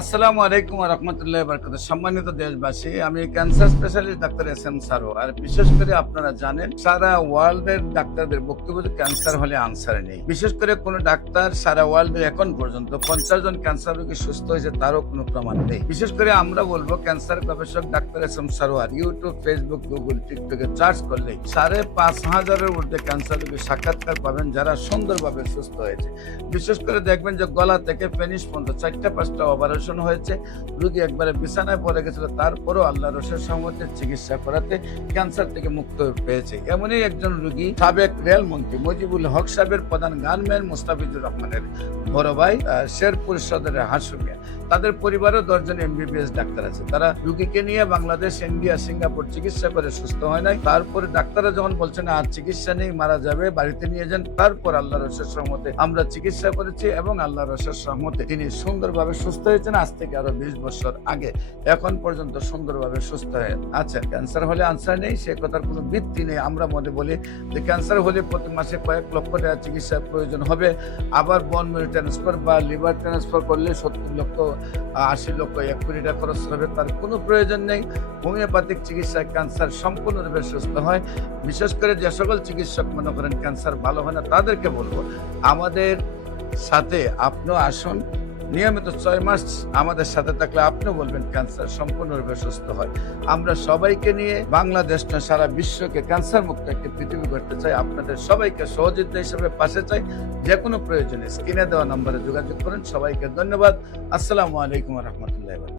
আসসালামু আলাইকুম ওয়া রাহমাতুল্লাহি ওয়া বারাকাতুহু। সম্মানিত দেশবাসী, আমি cancer specialist doctor S M. Sarwar. আর বিশেষ করে আপনারা জানেন সারা ওয়ার্ল্ডের ডাক্তারদের বক্তব্য যে ক্যান্সার হলে আনসার নেই। বিশেষ করে কোনো ডাক্তার সারা ওয়ার্ল্ডে এখন পর্যন্ত 50 জন ক্যান্সার রোগী সুস্থ হয়েছে তারও কোনো প্রমাণ নেই। বিশেষ করে আমরা বলবো ক্যান্সার গবেষক doctor S M. Sarwar YouTube, Facebook, Google, টিকটকে সার্চ করলেই 5,500-এর ঊর্ধ্বে ক্যান্সার রোগী সাক্ষাৎকার পাবেন যারা সুন্দরভাবে সুস্থ হয়েছে। বিশেষ করে দেখবেন যে গলা থেকে পেনিস পর্যন্ত 4-5টা অপারেশন হয়েছে, রোগী একবারে বিছানায় পড়ে গেছিল, তারপরও আল্লাহর রসের সহমতে চিকিৎসা করাতে ক্যান্সার থেকে মুক্ত পেয়েছে। এমনই একজন রোগী সাবেক রেলমন্ত্রী মুজিবুল হক সাহেবের প্রধান গানম্যান মুস্তাফিজুর রহমানের বড় ভাই শেরপুর সদরের হাসু মিয়া। তাদের পরিবারও 10 জন MBBS ডাক্তার আছে। তারা রোগীকে নিয়ে বাংলাদেশ, ইন্ডিয়া, সিঙ্গাপুর চিকিৎসা করে সুস্থ হয় নাই। তারপরে ডাক্তাররা যখন বলছেন আর চিকিৎসা নেই, মারা যাবে, বাড়িতে নিয়ে যান, তারপর আল্লাহর রসের সহমতে আমরা চিকিৎসা করেছি এবং আল্লাহর রসের সহমতে তিনি সুন্দরভাবে সুস্থ হয়েছেন। আজ থেকে আরো 20 বছর আগে এখন পর্যন্ত সুন্দরভাবে সুস্থ হয়ে আছেন। ক্যান্সার হলে আনসার নেই সে কথার কোনো ভিত্তি নেই। আমরা মনে বলি যে ক্যান্সার হলে প্রতি মাসে কয়েক লক্ষ টাকা চিকিৎসার প্রয়োজন হবে, আবার বোন ম্যারো ট্রান্সফার বা লিভার ট্রান্সফার করলে 70 লক্ষ, 80 লক্ষ, 1 কোটি টাকা খরচ হবে, তার কোনো প্রয়োজন নেই। হোমিওপ্যাথিক চিকিৎসায় ক্যান্সার সম্পূর্ণরূপে সুস্থ হয়। বিশেষ করে যে সকল চিকিৎসক মনে করেন ক্যান্সার ভালো হয় না, তাদেরকে বলবো আমাদের সাথে আপনিও আসুন। নিয়মিত 6 মাস আমাদের সাথে থাকলে আপনিও বলবেন ক্যান্সার সম্পূর্ণরূপে সুস্থ হয়। আমরা সবাইকে নিয়ে বাংলাদেশ না সারা বিশ্বকে ক্যান্সার মুক্ত একটি পৃথিবী করতে চাই। আপনাদের সবাইকে সহযোগিতা হিসেবে পাশে চাই। যে কোনো প্রয়োজনে স্ক্রিনে দেওয়া নম্বরে যোগাযোগ করুন। সবাইকে ধন্যবাদ। আসসালামু আলাইকুম ওয়া রাহমাতুল্লাহি ওয়া বারাকাতুহু।